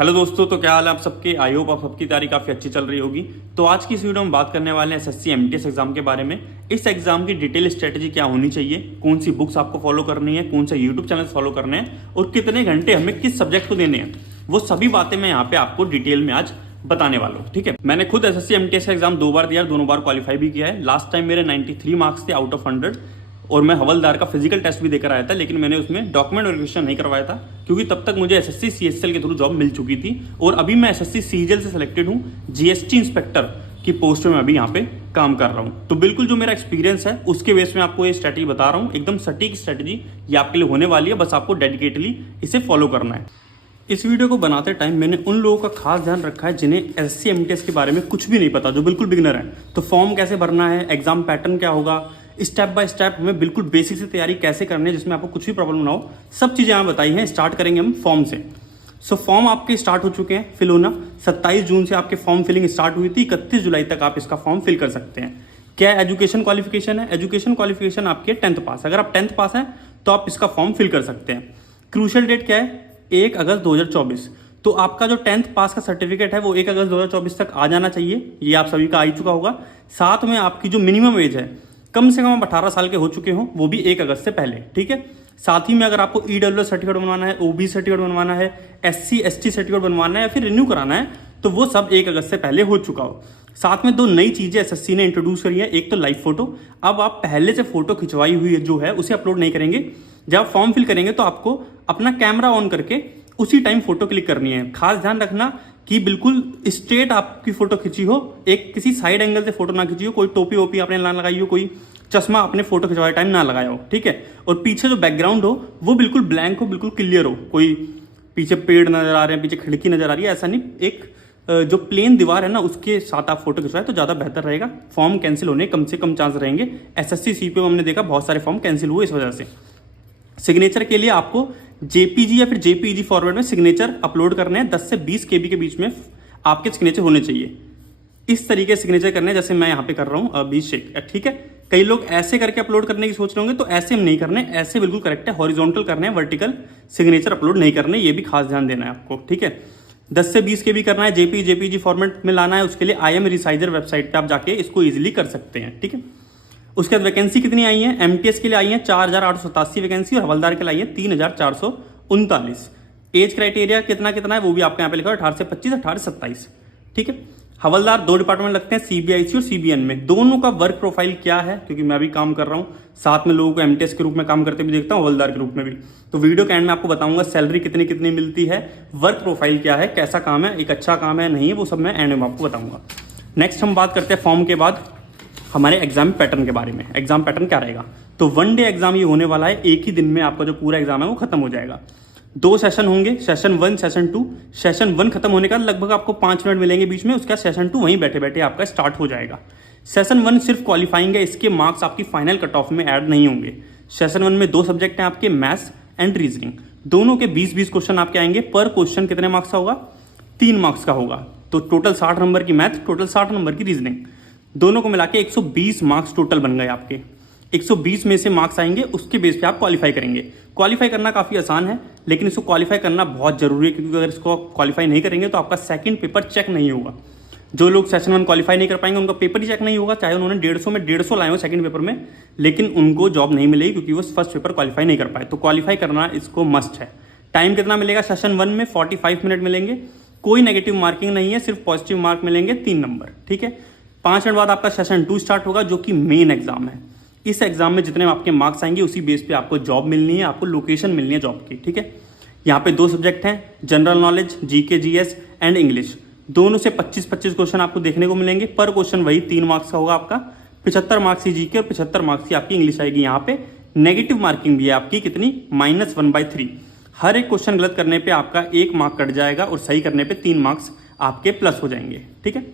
Hello दोस्तों, तो क्या हाल है आप सबके। आई होप आप सबकी तैयारी काफ़ी अच्छी चल रही होगी। तो आज की इस वीडियो में बात करने वाले हैं एसएससी एमटीएस एग्जाम के बारे में। इस एग्जाम की डिटेल स्ट्रेटेजी क्या होनी चाहिए, कौन सी बुक्स आपको फॉलो करनी है, कौन से यूट्यूब चैनल फॉलो करने हैं और कितने घंटे हमें किस सब्जेक्ट को देने हैं, वो सभी बातें मैं यहाँ पे आपको डिटेल में आज बताने वाला हूँ। ठीक है, मैंने खुद एसएससी एमटीएस का एग्जाम 2 बार दिया, दोनों बार क्वालिफाई भी किया है। लास्ट टाइम मेरे 93 मार्क्स थे आउट ऑफ 100 और मैं हवलदार का फिजिकल टेस्ट भी देकर आया था, लेकिन मैंने उसमें डॉक्यूमेंट वेरिफिकेशन नहीं करवाया था क्योंकि तब तक मुझे एसएससी सीएचएल के थ्रू जॉब मिल चुकी थी। और अभी मैं एसएससी सीजीएल से सिलेक्टेड हूँ, जीएसटी इंस्पेक्टर की पोस्ट में अभी यहाँ पे काम कर रहा हूँ। तो बिल्कुल जो मेरा एक्सपीरियंस है उसके बेस में आपको ये स्ट्रेटेजी बता रहा हूँ, एकदम सटीक स्ट्रेटेजी ये आपके लिए होने वाली है। बस आपको डेडिकेटली इसे फॉलो करना है। इस वीडियो को बनाते टाइम मैंने उन लोगों का खास ध्यान रखा है जिन्हें एसएससी एमटीएस के बारे में कुछ भी नहीं पता, जो बिल्कुल बिगिनर है। तो फॉर्म कैसे भरना है, एग्जाम पैटर्न क्या होगा, स्टेप बाय स्टेप हमें बिल्कुल बेसिक से तैयारी कैसे करनी है जिसमें आपको कुछ भी प्रॉब्लम ना हो, सब चीजें यहाँ बताई हैं। स्टार्ट करेंगे हम फॉर्म से। सो फॉर्म आपके स्टार्ट हो चुके हैं फिल होना। 27 जून से आपके फॉर्म फिलिंग स्टार्ट हुई थी, 31 जुलाई तक आप इसका फॉर्म फिल कर सकते हैं। क्या एजुकेशन क्वालिफिकेशन है? एजुकेशन क्वालिफिकेशन आपकी 10th पास। अगर आप 10th पास हैं तो आप इसका फॉर्म फिल कर सकते हैं। क्रूशियल डेट क्या है? 1 अगस्त 2024। तो आपका जो 10th पास का सर्टिफिकेट है वो 1 अगस्त 2024 तक आ जाना चाहिए। ये आप सभी का आ ही चुका होगा। साथ में आपकी जो मिनिमम एज है, कम से कम आप 18 साल के हो चुके हो, वो भी 1 अगस्त से पहले। ठीक है, साथ ही में अगर आपको ईडब्ल्यूएस सर्टिफिकेट बनवाना है, ओबी सर्टिफिकेट बनवाना है, एससी एसटी सर्टिफिकेट बनवाना है या फिर रिन्यू कराना है, तो वो सब 1 अगस्त से पहले हो चुका हो। साथ में 2 नई चीजें एसएससी ने इंट्रोड्यूस करी है। एक तो लाइव फोटो। अब आप पहले से फोटो खिंचवाई हुई है जो है उसे अपलोड नहीं करेंगे। जब आप फॉर्म फिल करेंगे तो आपको अपना कैमरा ऑन करके उसी टाइम फोटो क्लिक करनी है। खास ध्यान रखना कि बिल्कुल स्ट्रेट आपकी फोटो खिंची हो, एक किसी साइड एंगल से फोटो ना खिंची हो, कोई टोपी वोपी आपने ना लगाई हो, कोई चश्मा आपने फोटो खिंचवाए टाइम ना लगाया हो। ठीक है, और पीछे जो बैकग्राउंड हो वो बिल्कुल ब्लैंक हो, बिल्कुल क्लियर हो। कोई पीछे पेड़ नजर आ रहे हैं, पीछे खिड़की नजर आ रही है, ऐसा नहीं। एक जो प्लेन दीवार है ना उसके साथ आप फोटो खिंचवाए तो ज्यादा बेहतर रहेगा। फॉर्म कैंसिल होने कम से कम चांस रहेंगे। एसएससी सीपीओ हमने देखा बहुत सारे फॉर्म कैंसिल हुए इस वजह से। सिग्नेचर के लिए आपको जेपीजी या फिर जेपीईजी फॉर्मेट में सिग्नेचर अपलोड करने हैं। 10 से 20 केबी के बीच में आपके सिग्नेचर होने चाहिए। इस तरीके से सिग्नेचर करने हैं जैसे मैं यहाँ पे कर रहा हूँ अभिषेक। ठीक है, कई लोग ऐसे करके अपलोड करने की सोच रहे होंगे, तो ऐसे हम नहीं करने, ऐसे बिल्कुल करेक्ट है। हॉरिजॉन्टल करने हैं, वर्टिकल सिग्नेचर अपलोड नहीं करने, ये भी खास ध्यान देना है आपको। ठीक है, 10 से 20 केबी करना है, जेपीजी फॉर्मेट में लाना है। उसके लिए IM रिसाइजर वेबसाइट पे आप जाके इसको इजिली कर सकते हैं। ठीक है, उसके बाद वैकेंसी कितनी आई है? एमटीएस के लिए आई है 4887 वैकेंसी और हवलदार के लिए आई है 3439। एज क्राइटेरिया कितना कितना है वो भी आपको यहाँ पे लिखा है, 18 से 25, 18 से 27। ठीक है, हवलदार 2 डिपार्टमेंट लगते हैं, सीबीआईसी और सीबीएन में। दोनों का वर्क प्रोफाइल क्या है, क्योंकि मैं भी काम कर रहा हूँ, साथ में लोगों को एमटीएस के रूप में काम करते भी देखता हूँ, हवलदार के रूप में भी। तो वीडियो के एंड में आपको बताऊंगा सैलरी कितनी कितनी मिलती है, वर्क प्रोफाइल क्या है, कैसा काम है, एक अच्छा काम है नहीं है, वो सब मैं एंड में आपको बताऊंगा। नेक्स्ट हम बात करते हैं फॉर्म के बाद हमारे एग्जाम पैटर्न के बारे में। एग्जाम पैटर्न क्या रहेगा? तो 1 डे एग्जाम ये होने वाला है, एक ही दिन में आपका जो पूरा एग्जाम है वो खत्म हो जाएगा। 2 सेशन होंगे, सेशन 1 सेशन 2। सेशन 1 खत्म होने का लगभग आपको 5 मिनट मिलेंगे बीच में, उसका सेशन 2 वहीं बैठे बैठे आपका स्टार्ट हो जाएगा। सेशन 1 सिर्फ क्वालिफाइंग है, इसके मार्क्स आपकी फाइनल कट ऑफ में ऐड नहीं होंगे। सेशन 1 में 2 सब्जेक्ट हैं आपके, मैथ्स एंड रीजनिंग। दोनों के 20-20 क्वेश्चन आपके आएंगे। पर क्वेश्चन कितने मार्क्स का होगा? 3 मार्क्स का होगा। तो टोटल 60 नंबर की मैथ, टोटल 60 नंबर की रीजनिंग, दोनों को मिला के 120 मार्क्स टोटल बन गए आपके। 120 में से मार्क्स आएंगे, उसके बेस पे आप क्वालिफाई करेंगे। क्वालिफाई करना काफी आसान है, लेकिन इसको क्वालिफाई करना बहुत जरूरी है, क्योंकि अगर इसको क्वालिफाई नहीं करेंगे तो आपका सेकंड पेपर चेक नहीं होगा। जो लोग सेशन 1 क्वालिफाई नहीं कर पाएंगे उनका पेपर ही चेक नहीं होगा, चाहे उन्होंने 150 में 150 लाए हो सेकंड पेपर में, लेकिन उनको जॉब नहीं मिलेगी क्योंकि वो फर्स्ट पेपर क्वालिफाई नहीं कर पाए। तो क्वालिफाई करना इसको मस्ट है। टाइम कितना मिलेगा? सेशन 1 में 45 मिनट मिलेंगे। कोई नेगेटिव मार्किंग नहीं है, सिर्फ पॉजिटिव मार्क मिलेंगे 3 नंबर। ठीक है, 5 मिनट बाद आपका सेशन 2 स्टार्ट होगा, जो कि मेन एग्जाम है। इस एग्जाम में जितने आपके मार्क्स आएंगे उसी बेस पे आपको जॉब मिलनी है, आपको लोकेशन मिलनी है जॉब की। ठीक है, यहाँ पे 2 सब्जेक्ट हैं, general knowledge, GK GS and English. दोनों से 25-25 क्वेश्चन आपको देखने को मिलेंगे। पर क्वेश्चन वही 3 मार्क्स का होगा आपका। 75 मार्क्स की जीके और 75 मार्क्स की आपकी इंग्लिश आएगी। यहाँ पे नेगेटिव मार्किंग भी है आपकी, कितनी? -1/3। हर एक क्वेश्चन गलत करने पे आपका 1 मार्क कट जाएगा और सही करने पे 3 मार्क्स आपके प्लस हो जाएंगे। ठीक है,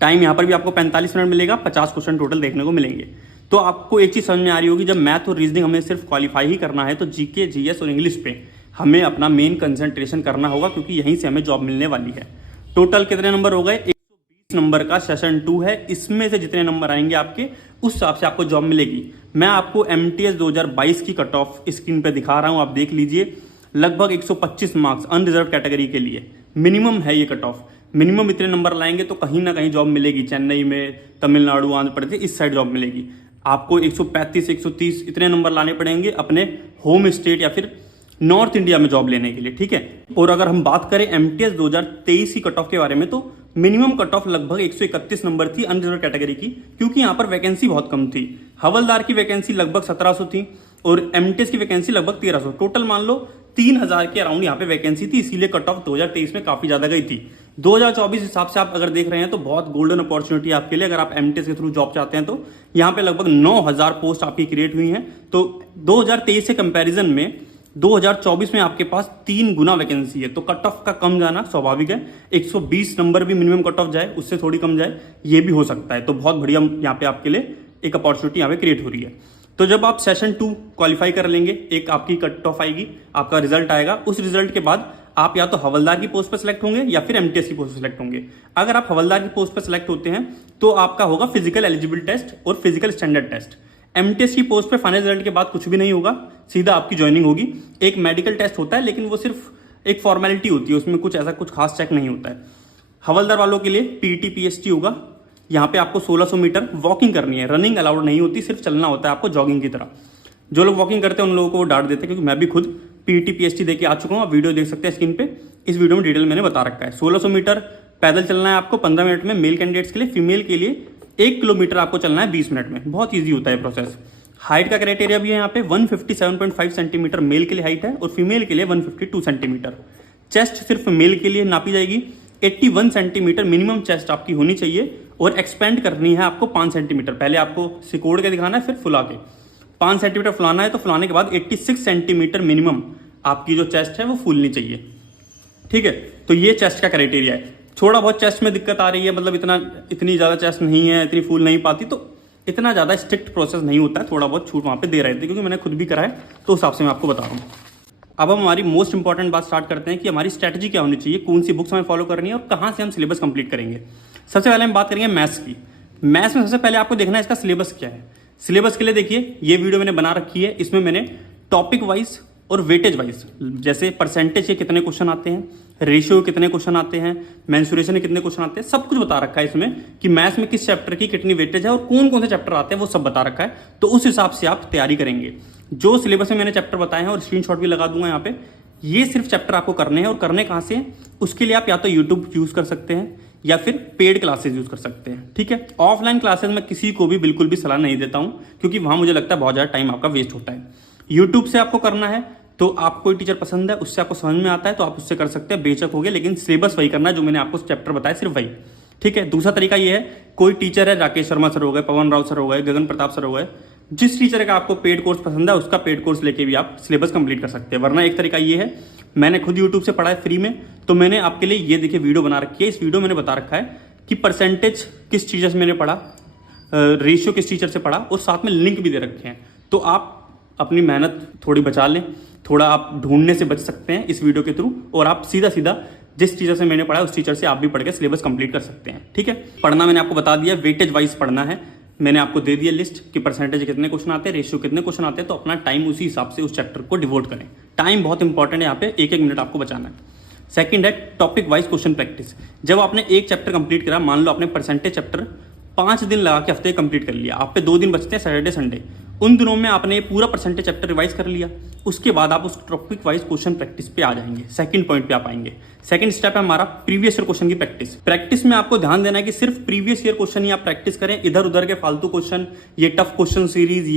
टाइम यहाँ पर भी आपको 45 मिनट मिलेगा, 50 क्वेश्चन टोटल देखने को मिलेंगे। तो आपको एक चीज समझ में आ रही होगी, जब मैथ और रीजनिंग हमें सिर्फ क्वालिफाई ही करना है तो जीके जीएस और इंग्लिश पे हमें अपना मेन कंसंट्रेशन करना होगा, क्योंकि यहीं से हमें जॉब मिलने वाली है। टोटल कितने नंबर हो गए? 120 नंबर का सेशन 2 है। इसमें से जितने नंबर आएंगे आपके, उस हिसाब से आपको जॉब मिलेगी। मैं आपको एमटीएस 2022 की कट ऑफ स्क्रीन पे दिखा रहा हूं, आप देख लीजिए। लगभग 125 मार्क्स अनरिजर्व कैटेगरी के लिए, मिनिमम है ये कट ऑफ। मिनिमम इतने नंबर लाएंगे तो कहीं ना कहीं जॉब मिलेगी, चेन्नई में, तमिलनाडु, आंध्र प्रदेश, इस साइड जॉब मिलेगी। आपको 135 130 इतने नंबर लाने पड़ेंगे अपने होम स्टेट या फिर नॉर्थ इंडिया में जॉब लेने के लिए, ठीक है। और अगर हम बात करें एमटीएस 2023 की कट ऑफ के बारे में, तो मिनिमम कट ऑफ लगभग 131 नंबर थी अनरिजर्व कैटेगरी की, क्योंकि यहाँ पर वैकेंसी बहुत कम थी। हवलदार की वैकेंसी लगभग 1700 थी और एमटीएस की वैकेंसी लगभग 1300, टोटल मान लो 3000 के अराउंड यहाँ पे वैकेंसी थी, इसीलिए कट ऑफ 2023 में काफी ज्यादा गई थी। 2024 हिसाब से आप अगर देख रहे हैं तो बहुत गोल्डन अपॉर्चुनिटी आपके लिए, अगर आप एमटीएस के थ्रू जॉब चाहते हैं तो यहाँ पे लगभग 9000 पोस्ट आपकी क्रिएट हुई हैं। तो 2023 से कंपैरिजन में 2024 में आपके पास 3 गुना वैकेंसी है, तो कट ऑफ का कम जाना स्वाभाविक है। 120 नंबर भी मिनिमम कट ऑफ जाए, उससे थोड़ी कम जाए, ये भी हो सकता है। तो बहुत बढ़िया यहाँ पे आपके लिए एक अपॉर्चुनिटी यहाँ पे क्रिएट हो रही है। तो जब आप सेशन 2 क्वालिफाई कर लेंगे, एक आपकी कट ऑफ आएगी, आपका रिजल्ट आएगा, उस रिजल्ट के बाद आप या तो हवलदार की पोस्ट पर सिलेक्ट होंगे या फिर एमटीएस की पोस्ट पर सिलेक्ट होंगे। अगर आप हवलदार की पोस्ट पर सिलेक्ट होते हैं तो आपका होगा फिजिकल एलिजिबिलिटी टेस्ट और फिजिकल स्टैंडर्ड टेस्ट। एमटीएस की पोस्ट पे फाइनल रिजल्ट के बाद कुछ भी नहीं होगा, सीधा आपकी ज्वाइनिंग होगी। एक मेडिकल टेस्ट होता है, लेकिन वो सिर्फ एक फॉर्मेलिटी होती है, उसमें कुछ ऐसा कुछ खास चेक नहीं होता है। हवलदार वालों के लिए पीटी पीएसटी होगा, यहाँ पे आपको 1600 मीटर वॉकिंग करनी है, रनिंग अलाउड नहीं होती, सिर्फ चलना होता है आपको जॉगिंग की तरह। जो लोग वॉकिंग करते हैं उन लोगों को वो डांट देते हैं, क्योंकि मैं भी खुद पीटी पीएसटी देके आ चुका हूँ, आप वीडियो देख सकते हैं स्क्रीन पे, इस वीडियो में डिटेल मैंने बता रखा है। 1600 मीटर पैदल चलना है आपको 15 मिनट में मेल कैंडिडेट्स के लिए, फीमेल के लिए 1 किलोमीटर आपको चलना है 20 मिनट में, बहुत ईजी होता है प्रोसेस। हाइट का क्राइटेरिया भी है यहाँ पे, 157.5 सेंटीमीटर मेल के लिए हाइट है और फीमेल के लिए 152 सेंटीमीटर। चेस्ट सिर्फ मेल के लिए नापी जाएगी, 81 सेंटीमीटर मिनिमम चेस्ट आपकी होनी चाहिए और एक्सपेंड करनी है आपको 5 सेंटीमीटर। पहले आपको सिकोड़ के दिखाना है, फिर फुला के 5 सेंटीमीटर फुलाना है, तो फुलाने के बाद 86 सेंटीमीटर मिनिमम आपकी जो चेस्ट है वो फूलनी चाहिए, ठीक है। तो ये चेस्ट का क्राइटेरिया है। थोड़ा बहुत चेस्ट में दिक्कत आ रही है, मतलब इतनी ज़्यादा चेस्ट नहीं है, इतनी फूल नहीं पाती, तो इतना ज़्यादा स्ट्रिक्ट प्रोसेस नहीं होता है, थोड़ा बहुत छूट वहाँ पे दे रहे थे, क्योंकि मैंने खुद भी करा है, तो उस हिसाब से मैं आपको बता रहा हूँ। अब हम हमारी मोस्ट इंपॉर्टेंट बात स्टार्ट करते हैं कि हमारी स्ट्रैटेजी क्या होनी चाहिए, कौन सी बुक्स हमें फॉलो करनी है और कहाँ से हम सिलेबस कंप्लीट करेंगे। सबसे पहले हम बात करेंगे मैथ्स की। मैथ्स में सबसे पहले आपको देखना है इसका सिलेबस क्या है। सिलेबस के लिए देखिए, ये वीडियो मैंने बना रखी है, इसमें मैंने टॉपिक वाइज और वेटेज वाइज, जैसे परसेंटेज के कितने क्वेश्चन आते हैं, रेशियो कितने क्वेश्चन आते हैं, मेंसुरेशन के कितने क्वेश्चन आते हैं, सब कुछ बता रखा है इसमें कि मैथ्स में किस चैप्टर की कितनी वेटेज है और कौन कौन से चैप्टर आते हैं, वो सब बता रखा है। तो उस हिसाब से आप तैयारी करेंगे। जो सिलेबस में मैंने चैप्टर बताए हैं और स्क्रीनशॉट भी लगा दूंगा यहाँ पे, ये सिर्फ चैप्टर आपको करने हैं। और करने कहाँ से हैं, उसके लिए आप या तो यूट्यूब यूज कर सकते हैं या फिर पेड क्लासेस यूज कर सकते हैं, ठीक है। ऑफलाइन क्लासेस में किसी को भी बिल्कुल भी सलाह नहीं देता हूं, क्योंकि वहां मुझे लगता है बहुत ज्यादा टाइम आपका वेस्ट होता है। यूट्यूब से आपको करना है तो आपको कोई टीचर पसंद है, उससे आपको समझ में आता है तो आप उससे कर सकते हैं, बेशक हो गया, लेकिन सिलेबस वही करना है जो मैंने आपको चैप्टर बताया, सिर्फ वही, ठीक है। दूसरा तरीका ये है, कोई टीचर है, राकेश शर्मा सर हो गए, पवन राव सर हो गए, गगन प्रताप सर हो गए, जिस टीचर का आपको पेड कोर्स पसंद है उसका पेड कोर्स लेके भी आप सिलेबस कंप्लीट कर सकते हैं। वरना एक तरीका ये है, मैंने खुद यूट्यूब से पढ़ा है फ्री में, तो मैंने आपके लिए ये देखिए वीडियो बना रखी है। इस वीडियो मैंने बता रखा है कि परसेंटेज किस टीचर से मैंने पढ़ा, रेशियो किस टीचर से पढ़ा, और साथ में लिंक भी दे रखे हैं। तो आप अपनी मेहनत थोड़ी बचा लें, थोड़ा आप ढूंढने से बच सकते हैं इस वीडियो के थ्रू, और आप सीधा सीधा जिस टीचर से मैंने पढ़ा उस टीचर से आप भी पढ़ के सिलेबस कंप्लीट कर सकते हैं, ठीक है। पढ़ना मैंने आपको बता दिया, वेटेज वाइज पढ़ना है, मैंने आपको दे दिया लिस्ट कि परसेंटेज कितने क्वेश्चन आते हैं, रेशियो कितने क्वेश्चन आते हैं, तो अपना टाइम उसी हिसाब से उस चैप्टर को डिवोट करें। टाइम बहुत इंपॉर्टेंट है, यहाँ पे 1-1 मिनट आपको बचाना है। सेकंड है टॉपिक वाइज क्वेश्चन प्रैक्टिस। जब आपने एक चैप्टर कंप्लीट करा, मान लो आपने परसेंटेज चैप्टर 5 दिन लगा के हफ्ते कंप्लीट कर लिया, आप पे 2 दिन बचते हैं सैटरडे संडे, उन दिनों में आपने पूरा परसेंटेज चैप्टर रिवाइज कर लिया, उसके बाद आप उस टॉपिक वाइज क्वेश्चन प्रैक्टिस पे आ जाएंगे, सेकंड पॉइंट पे आप आएंगे। सेकंड स्टेप है हमारा प्रीवियस ईयर क्वेश्चन की प्रैक्टिस। प्रैक्टिस में आपको ध्यान देना है कि सिर्फ प्रीवियस ईयर क्वेश्चन ही आप प्रैक्टिस करें, इधर उधर के फालतू क्वेश्चन, ये टफ क्वेश्चन सीरीज,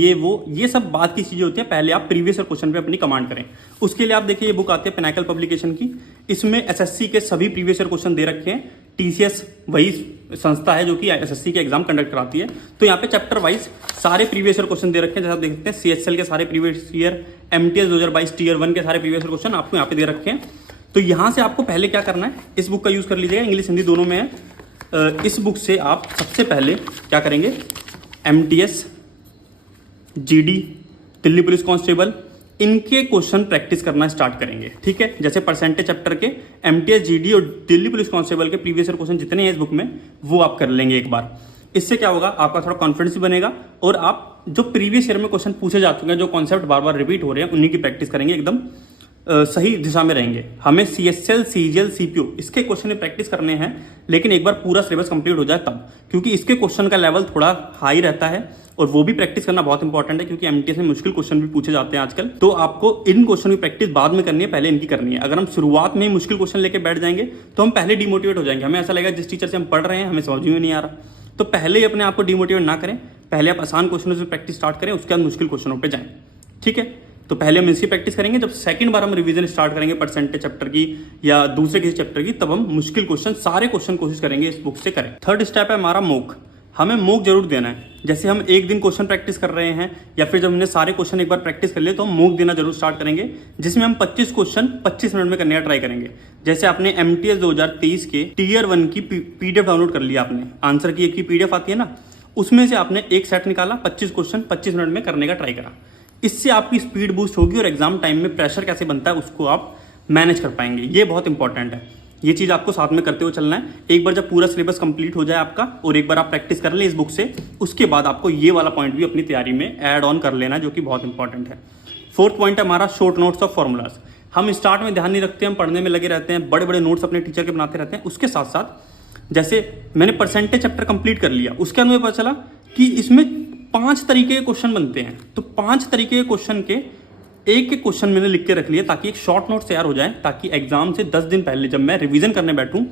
ये सब बात की चीजें होती है। पहले आप प्रीवियस ईयर क्वेश्चन पे अपनी कमांड करें। उसके लिए आप देखिए, ये बुक आती है पिनाकल पब्लिकेशन की, इसमें एसएससी के सभी प्रीवियस ईयर क्वेश्चन दे रखे हैं। टीसीएस वही संस्था है जो कि एसएससी के एग्जाम कंडक्ट कराती है, तो यहाँ पे चैप्टर वाइज सारे प्रीवियस ईयर क्वेश्चन दे रखे हैं। जैसे आप देख सकते हैं, सीएचएल के सारे प्रीवियस ईयर, एमटीएस 2022 टीयर 1 के सारे प्रीवियस ईयर क्वेश्चन आपको यहाँ पे दे रखे हैं। तो यहाँ से आपको पहले क्या करना है, इस बुक का यूज कर लीजिएगा, इंग्लिश हिंदी दोनों में है। इस बुक से आप सबसे पहले क्या करेंगे, MTS, GD, Delhi police constable, इनके क्वेश्चन प्रैक्टिस करना स्टार्ट करेंगे, ठीक है। जैसे परसेंटेज चैप्टर के एमटीएस, जीडी और दिल्ली पुलिस कांस्टेबल के प्रीवियस ईयर क्वेश्चन जितने हैं इस बुक में, वो आप कर लेंगे एक बार। इससे क्या होगा, आपका थोड़ा कॉन्फिडेंस भी बनेगा, और आप जो प्रीवियस ईयर में क्वेश्चन पूछे जा चुके हैं, जो कॉन्सेप्ट बार बार रिपीट हो रहे हैं, उन्हीं की प्रैक्टिस करेंगे एकदम सही दिशा में रहेंगे। हमें CSL, CGL, CPO इसके क्वेश्चन में प्रैक्टिस करने हैं, लेकिन एक बार पूरा सिलेबस कंप्लीट हो जाए तब, क्योंकि इसके क्वेश्चन का लेवल थोड़ा हाई रहता है और वो भी प्रैक्टिस करना बहुत इंपॉर्टेंट है, क्योंकि MTS में मुश्किल क्वेश्चन भी पूछे जाते हैं आजकल। तो आपको इन क्वेश्चन की प्रैक्टिस बाद में करनी है, पहले इनकी करनी है। अगर हम शुरुआत में ही मुश्किल क्वेश्चन लेके बैठ जाएंगे तो हम पहले डिमोटिवेट हो जाएंगे। हमें ऐसा लगेगा जिस टीचर से हम पढ़ रहे हैं हमें समझ में नहीं आ रहा। तो पहले ही अपने आप को डिमोटिवेट ना करें, पहले आप आसान क्वेश्चनों से प्रैक्टिस स्टार्ट करें, उसके बाद मुश्किल क्वेश्चनों पर जाएं। ठीक है, तो पहले हम इसकी प्रैक्टिस करेंगे। जब सेकंड बार हम रिवीजन स्टार्ट करेंगे परसेंटेज चैप्टर की या दूसरे किसी चैप्टर की, तब हम मुश्किल क्वेश्चन सारे क्वेश्चन कोशिश करेंगे इस बुक से करें। थर्ड स्टेप है हमारा मॉक। हमें मॉक जरूर देना है। जैसे हम एक दिन क्वेश्चन प्रैक्टिस कर रहे हैं या फिर जब हमने सारे क्वेश्चन एक बार प्रैक्टिस कर लिए तो हम मॉक देना जरूर स्टार्ट करेंगे, जिसमें हम 25 क्वेश्चन 25 मिनट में करने का ट्राई करेंगे। जैसे आपने MTS 2023 के टीयर 1 की PDF डाउनलोड कर लिया, आपने आंसर की एक PDF आती है ना, उसमें से आपने एक सेट निकाला, 25 क्वेश्चन 25 मिनट में करने का ट्राई करा। इससे आपकी स्पीड बूस्ट होगी और एग्जाम टाइम में प्रेशर कैसे बनता है उसको आप मैनेज कर पाएंगे। ये बहुत इंपॉर्टेंट है, ये चीज़ आपको साथ में करते हुए चलना है। एक बार जब पूरा सिलेबस कंप्लीट हो जाए आपका और एक बार आप प्रैक्टिस कर लें इस बुक से, उसके बाद आपको ये वाला पॉइंट भी अपनी तैयारी में ऐड ऑन कर लेना, जो कि बहुत इंपॉर्टेंट है। फोर्थ पॉइंट है हमारा शॉर्ट नोट्स ऑफ फॉर्मूलाज। हम स्टार्ट में ध्यान नहीं रखते, हम पढ़ने में लगे रहते हैं, बड़े बड़े नोट्स अपने टीचर के बनाते रहते हैं। उसके साथ साथ जैसे मैंने परसेंटेज चैप्टर कंप्लीट कर लिया, उसके बाद मुझे पता चला कि इसमें 5 तरीके के क्वेश्चन बनते हैं, तो 5 तरीके के क्वेश्चन के एक एक क्वेश्चन मैंने लिख के रख लिए, ताकि एक शॉर्ट नोट तैयार हो जाए, ताकि एग्जाम से 10 दिन पहले जब मैं रिवीजन करने बैठूं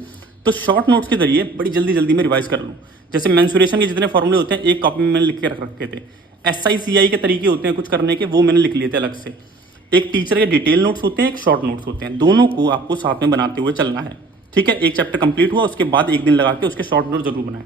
तो शॉर्ट नोट्स के जरिए बड़ी जल्दी जल्दी में रिवाइज कर लूं। जैसे मेंसुरेशन के जितने फॉर्मूले होते हैं एक कॉपी में मैंने लिख के रख रखे थे। SI CI के तरीके होते हैं कुछ करने के, वो मैंने लिख लिए थे अलग से। एक टीचर के डिटेल नोट्स होते हैं, एक शॉर्ट नोट्स होते हैं, दोनों को आपको साथ में बनाते हुए चलना है। ठीक है, एक चैप्टर कंप्लीट हुआ उसके बाद एक दिन लगा के उसके शॉर्ट नोट जरूर बनाएं।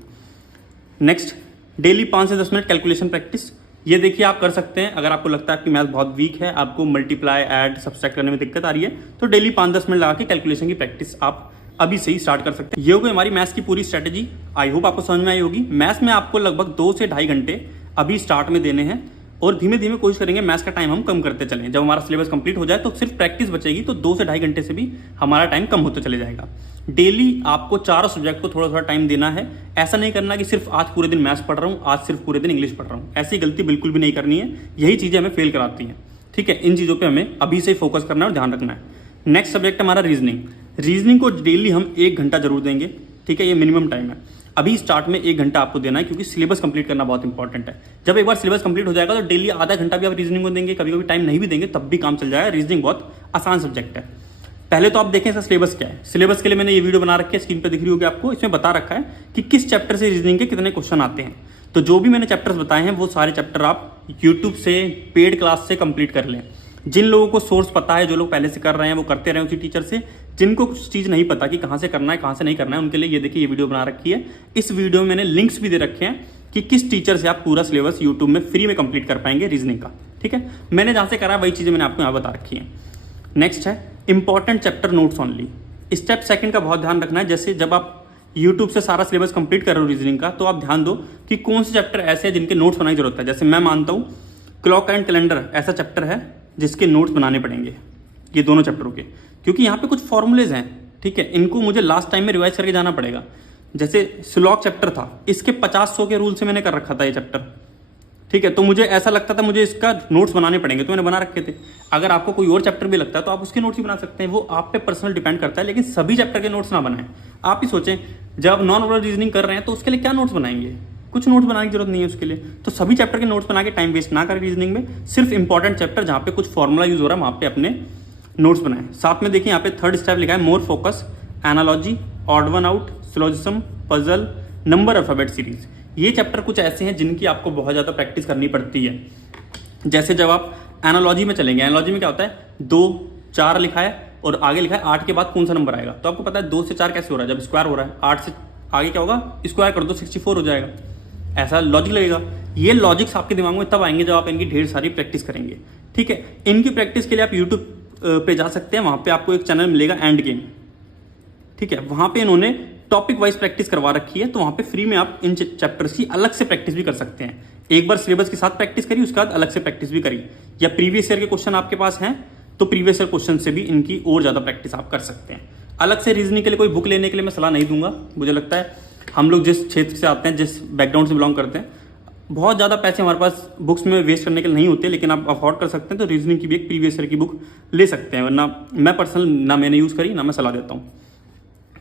नेक्स्ट, डेली 5 से 10 मिनट कैलकुलेशन प्रैक्टिस। ये देखिए आप कर सकते हैं। अगर आपको लगता है कि मैथ बहुत वीक है, आपको मल्टीप्लाई, ऐड, सब्सट्रैक्ट करने में दिक्कत आ रही है, तो डेली 5-10 मिनट लगा के कैलकुलेशन की प्रैक्टिस आप अभी से ही स्टार्ट कर सकते हैं। ये होगी हमारी मैथ्स की पूरी स्ट्रैटेजी। आई होप आपको समझ में आई होगी। मैथ्स में आपको लगभग 2 से 2.5 घंटे अभी स्टार्ट में देने हैं और धीमे धीमे कोशिश करेंगे मैथ्स का टाइम हम कम करते चलें। जब हमारा सिलेबस कंप्लीट हो जाए तो सिर्फ प्रैक्टिस बचेगी, तो 2 से 2.5 घंटे से भी हमारा टाइम कम होते चले जाएगा। डेली आपको 4 सब्जेक्ट को थोड़ा थोड़ा टाइम देना है। ऐसा नहीं करना कि सिर्फ आज पूरे दिन मैथ्स पढ़ रहा हूँ, आज सिर्फ पूरे दिन इंग्लिश पढ़ रहा हूँ। ऐसी गलती बिल्कुल भी नहीं करनी है, यही चीजें हमें फेल कराती हैं। ठीक है, इन चीजों पे हमें अभी से फोकस करना है और ध्यान रखना है। नेक्स्ट सब्जेक्ट हमारा रीजनिंग। रीजनिंग को डेली हम 1 घंटा जरूर देंगे। ठीक है, ये मिनिमम टाइम है। अभी स्टार्ट में 1 घंटा आपको देना है, क्योंकि सिलेबस कंप्लीट करना बहुत इंपॉर्टेंट है। जब एक बार सिलेबस कंप्लीट हो जाएगा तो डेली आधा घंटा भी आप रीजनिंग को देंगे, कभी कभी टाइम नहीं भी देंगे तब भी काम चल जाएगा। रीजनिंग बहुत आसान सब्जेक्ट है। पहले तो आप देखें इसका सिलेबस क्या है। सिलेबस के लिए मैंने ये वीडियो बना रखी है, स्क्रीन पे दिख रही होगी आपको। इसमें बता रखा है कि किस चैप्टर से रीजनिंग के कितने क्वेश्चन आते हैं। तो जो भी मैंने चैप्टर्स बताए हैं वो सारे चैप्टर आप यूट्यूब से पेड क्लास से कंप्लीट कर लें। जिन लोगों को सोर्स पता है, जो लोग पहले से कर रहे हैं, वो करते रहे उसी टीचर से। जिनको कुछ चीज़ नहीं पता कि कहाँ से करना है कहाँ से नहीं करना है, उनके लिए ये देखिए ये वीडियो बना रखी है। इस वीडियो में मैंने लिंक्स भी दे रखे हैं कि किस टीचर से आप पूरा सिलेबस यूट्यूब में फ्री में कंप्लीट कर पाएंगे रीजनिंग का। ठीक है, मैंने जहाँ से करा वही चीज़ें मैंने आपको यहाँ बता रखी है। नेक्स्ट है important chapter notes only. Step second का बहुत ध्यान रखना है। जैसे जब आप यूट्यूब से सारा सिलेबस कंप्लीट कर रहे हो रीजनिंग का, तो आप ध्यान दो कि कौन से चैप्टर ऐसे हैं जिनके नोट्स बनाने की जरूरत है। जैसे मैं मानता हूँ क्लॉक एंड कैलेंडर ऐसा चैप्टर है जिसके नोट्स बनाने पड़ेंगे, ये दोनों चैप्टरों के, क्योंकि यहाँ पे कुछ फॉर्मूलेज हैं। ठीक है, इनको मुझे लास्ट टाइम में रिवाइज करके जाना पड़ेगा। जैसे स्लॉक चैप्टर था, इसके 50-100 के रूल से मैंने कर रखा था ये चैप्टर। ठीक है, तो मुझे ऐसा लगता था मुझे इसका नोट्स बनाने पड़ेंगे, तो मैंने बना रखे थे। अगर आपको कोई और चैप्टर भी लगता है तो आप उसके नोट्स ही बना सकते हैं, वो आप पे पर्सनल डिपेंड करता है। लेकिन सभी चैप्टर के नोट्स ना बनाएं। आप ही सोचें, जब आप नॉन वर्बल रीजनिंग कर रहे हैं तो उसके लिए क्या नोट्स बनाएंगे? कुछ नोट्स बनाने की जरूरत नहीं है उसके लिए। तो सभी चैप्टर के नोट्स बना के टाइम वेस्ट ना करें रीजनिंग में। सिर्फ इंपॉर्टेंट चैप्टर जहाँ पे कुछ फॉर्मूला यूज हो रहा है वहाँ पे अपने नोट्स बनाएं। साथ में देखिए यहाँ पे थर्ड स्टेप लिखा है more focus, analogy, odd one out, syllogism, puzzle, number alphabet series. ये चैप्टर कुछ ऐसे हैं जिनकी आपको बहुत ज़्यादा प्रैक्टिस करनी पड़ती है। जैसे जब आप एनालॉजी में चलेंगे, एनालॉजी में क्या होता है, 2, 4 लिखा है और आगे लिखा है 8 के बाद कौन सा नंबर आएगा। तो आपको पता है 2 से 4 कैसे हो रहा है, जब स्क्वायर हो रहा है। 8 से आगे क्या होगा, स्क्वायर कर दो 64 हो जाएगा। ऐसा लॉजिक लगेगा। ये लॉजिक्स आपके दिमाग में तब आएंगे जब आप इनकी ढेर सारी प्रैक्टिस करेंगे। ठीक है, इनकी प्रैक्टिस के लिए आप यूट्यूब पे जा सकते हैं। वहाँ पे आपको एक चैनल मिलेगा एंड गेम। ठीक है, वहाँ पे इन्होंने टॉपिक वाइज प्रैक्टिस करवा रखी है, तो वहाँ पे फ्री में आप इन चैप्टर्स की अलग से प्रैक्टिस भी कर सकते हैं। एक बार सिलेबस के साथ प्रैक्टिस करी, उसके बाद अलग से प्रैक्टिस भी करी। या प्रीवियस ईयर के क्वेश्चन आपके पास हैं तो प्रीवियस ईयर क्वेश्चन से भी इनकी और ज़्यादा प्रैक्टिस आप कर सकते हैं। अलग से रीजनिंग के लिए कोई बुक लेने के लिए मैं सलाह नहीं दूंगा। मुझे लगता है हम लोग जिस क्षेत्र से आते हैं, जिस बैकग्राउंड से बिलोंग करते हैं, बहुत ज़्यादा पैसे हमारे पास बुक्स में वेस्ट करने के लिए नहीं होते, लेकिन आप अफोर्ड कर सकते हैं तो रीजनिंग की भी एक प्रीवियस ईयर की बुक ले सकते हैं, वरना मैं पर्सनल ना मैंने यूज़ करी ना मैं सलाह देता हूँ।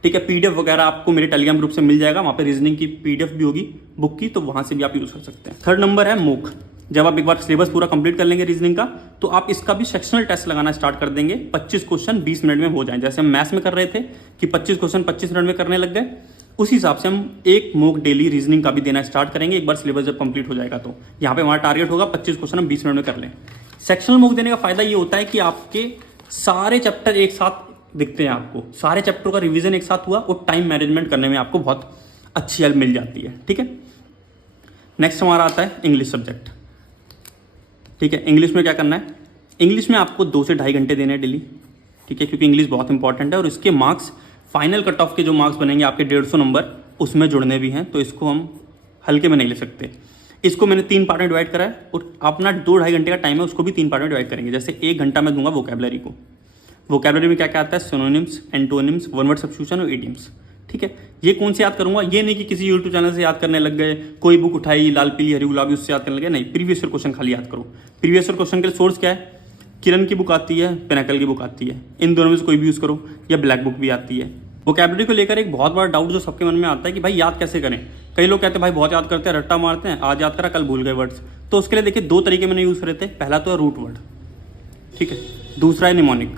ठीक है, पीडीएफ वगैरह आपको मेरे टेलीग्राम ग्रुप से मिल जाएगा, वहाँ पे रीजनिंग की पीडीएफ भी होगी बुक की, तो वहाँ से भी आप यूज़ कर सकते हैं। थर्ड नंबर है मूक। जब आप एक बार सिलेबस पूरा कंप्लीट कर लेंगे रीजनिंग का, तो आप इसका भी सेक्शनल टेस्ट लगाना स्टार्ट कर देंगे। 25 क्वेश्चन 20 मिनट में हो जाए, जैसे हम मैथ्स में कर रहे थे कि 25 क्वेश्चन 25 मिनट में करने लग गए, उसी हिसाब से हम एक मॉक डेली रीजनिंग का भी देना स्टार्ट करेंगे एक बार सिलेबस जब कंप्लीट हो जाएगा। तो यहाँ पे हमारा टारगेट होगा 25 क्वेश्चन हम 20 मिनट में कर लें। सेक्शनल मॉक देने का फायदा ये होता है कि आपके सारे चैप्टर एक साथ दिखते हैं, आपको सारे चैप्टर का रिवीजन एक साथ हुआ और टाइम मैनेजमेंट करने में आपको बहुत अच्छी हेल्प मिल जाती है। ठीक है, नेक्स्ट हमारा आता है इंग्लिश सब्जेक्ट। ठीक है, इंग्लिश में क्या करना है, इंग्लिश में आपको 2 से ढाई घंटे देने हैं डेली। ठीक है, क्योंकि इंग्लिश बहुत इंपॉर्टेंट है और इसके मार्क्स फाइनल कट ऑफ के जो मार्क्स बनेंगे आपके 150 नंबर उसमें जुड़ने भी हैं, तो इसको हम हल्के में नहीं ले सकते। इसको मैंने 3 पार्ट में डिवाइड करा है और अपना 2-2.5 घंटे का टाइम है उसको भी 3 पार्ट में डिवाइड करेंगे। जैसे 1 घंटा मैं दूंगा वोकैबुलरी को, वोकैबुलरी में क्या क्या आता है, synonyms, antonyms, one word substitution और इडियम्स। ठीक है, ये कौन से याद करूंगा, ये नहीं कि किसी यूट्यूब चैनल से याद करने लग गए, कोई बुक उठाई लाल पीली हरी गुलाबी उससे याद करने लगे, नहीं, प्रीवियस ईयर क्वेश्चन खाली याद करो। प्रीवियस ईयर क्वेश्चन के लिए सोर्स क्या है, किरण की बुक आती है, पिनाकल की बुक आती है, इन दोनों में से कोई भी यूज़ करो, या ब्लैक बुक भी आती है। वोकैबुलरी को लेकर एक बहुत बड़ा डाउट जो सबके मन में आता है कि भाई याद कैसे करें। कई लोग कहते हैं भाई बहुत याद करते हैं, रट्टा मारते हैं, आज याद करा कल भूल गए वर्ड्स। तो उसके लिए देखिए 2 तरीके मैंने यूज़ करे थे, पहला तो है रूट वर्ड, ठीक है, दूसरा है निमोनिक।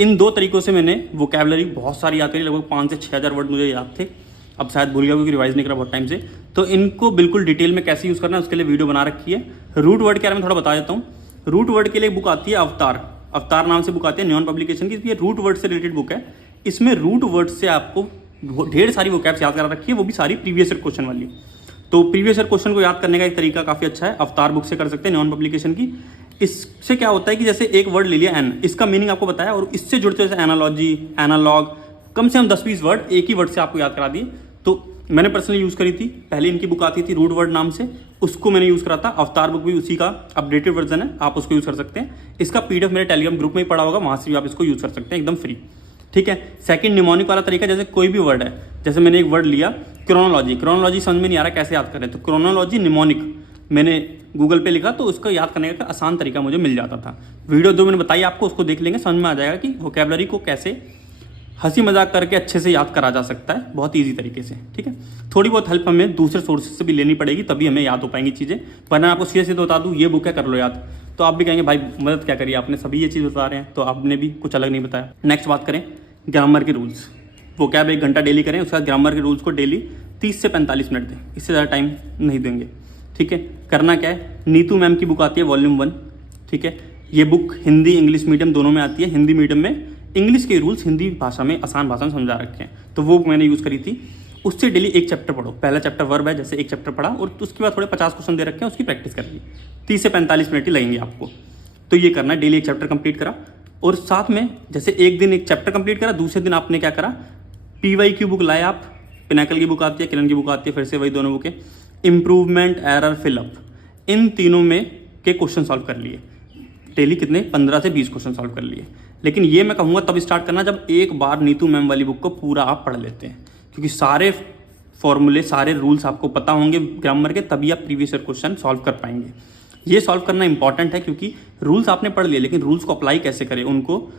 इन 2 तरीकों से मैंने वोकैबुलरी बहुत सारी याद करी, लगभग 5 से 6 हज़ार वर्ड मुझे याद थे, अब शायद भूल गया क्योंकि रिवाइज नहीं करा बहुत टाइम से। तो इनको बिल्कुल डिटेल में कैसे यूज़ करना है उसके लिए वीडियो बना रखी है। रूट वर्ड के बारे में थोड़ा बता देता हूँ। रूट वर्ड के लिए बुक आती है अवतार, अवतार नाम से बुक आती है, न्यून पब्लिकेशन की। ये रूट वर्ड से रिलेटेड बुक है। इसमें रूट वर्ड से आपको ढेर सारी वोकैब्स याद करा रखी है, वो भी सारी प्रीवियस ईयर क्वेश्चन वाली। तो प्रीवियस ईयर क्वेश्चन को याद करने का एक तरीका काफ़ी अच्छा है, अवतार बुक से कर सकते हैं, न्यून पब्लिकेशन की। इससे क्या होता है कि जैसे एक वर्ड ले लिया एन, इसका मीनिंग आपको बताया और इससे जुड़ते जैसे एनालॉजी, एनालॉग, कम से कम 10-20 वर्ड एक ही वर्ड से आपको याद करा दिए। तो मैंने पर्सनली यूज़ करी थी, पहले इनकी बुक आती थी रूट वर्ड नाम से, उसको मैंने यूज़ करा था। अवतार बुक भी उसी का अपडेटेड वर्जन है, आप उसको यूज़ कर सकते हैं। इसका पीडीएफ मेरे टेलीग्राम ग्रुप में ही पड़ा होगा, वहाँ से भी आप इसको यूज़ कर सकते हैं एकदम फ्री। ठीक है, सेकंड निमोनिक वाला तरीका, जैसे कोई भी वर्ड है, जैसे मैंने एक वर्ड लिया क्रोनोलॉजी, क्रोनोलॉजी समझ में नहीं आ रहा कैसे याद करें, तो क्रोनोलॉजी निमोनिक मैंने गूगल पे लिखा तो उसको याद करने का आसान तरीका मुझे मिल जाता था। वीडियो जो मैंने बताई आपको उसको देख लेंगे, समझ में आ जाएगा कि वोकैबुलरी को कैसे हंसी मजाक करके अच्छे से याद करा जा सकता है, बहुत ईजी तरीके से। ठीक है, थोड़ी बहुत हेल्प हमें दूसरे सोर्सेज से भी लेनी पड़ेगी, तभी हमें याद हो पाएंगी चीज़ें। वरना आपको सीधे बता दूँ ये बुक है कर लो याद, तो आप भी कहेंगे भाई मदद क्या करिए, आपने सभी ये चीज़ बता रहे हैं तो आपने भी कुछ अलग नहीं बताया। नेक्स्ट बात करें ग्रामर के रूल्स। वोकैब 1 घंटा डेली करें, उसके बाद ग्रामर के रूल्स को डेली 30 से 45 मिनट दें, इससे ज़्यादा टाइम नहीं देंगे। ठीक है, करना क्या है, नीतू मैम की बुक आती है वॉल्यूम 1। ठीक है, ये बुक हिंदी इंग्लिश मीडियम दोनों में आती है। हिंदी मीडियम में इंग्लिश के रूल्स हिंदी भाषा में आसान भाषा में समझा रखे हैं, तो वो मैंने यूज़ करी थी। उससे डेली एक चैप्टर पढ़ो, पहला चैप्टर वर्ब है, जैसे एक चैप्टर पढ़ा और उसके बाद थोड़े 50 क्वेश्चन दे रखे हैं, उसकी प्रैक्टिस कर ली। 30 से 45 मिनट ही लगेंगे आपको, तो ये करना है, डेली एक चैप्टर कंप्लीट करा। और साथ में जैसे एक दिन एक चैप्टर कंप्लीट करा, दूसरे दिन आपने क्या करा, PY बुक लाए आप, पिनाकल की बुक आती है, किरण की बुक आती है, फिर से वही दोनों बुकें, इम्प्रूवमेंट, एरर, फिलअप, इन तीनों में के क्वेश्चन सॉल्व कर लिए। डेली कितने, 15 से 20 क्वेश्चन सॉल्व कर लिए। लेकिन ये मैं कहूँगा तब स्टार्ट करना जब एक बार नीतू मैम वाली बुक को पूरा आप पढ़ लेते हैं, क्योंकि सारे फॉर्मूले सारे रूल्स आपको पता होंगे ग्रामर के, तभी आप प्रीवियस ईयर क्वेश्चन सॉल्व कर पाएंगे। ये सॉल्व करना इंपॉर्टेंट है, क्योंकि रूल्स आपने पढ़ लिए, लेकिन रूल्स को अप्लाई कैसे करें, उनको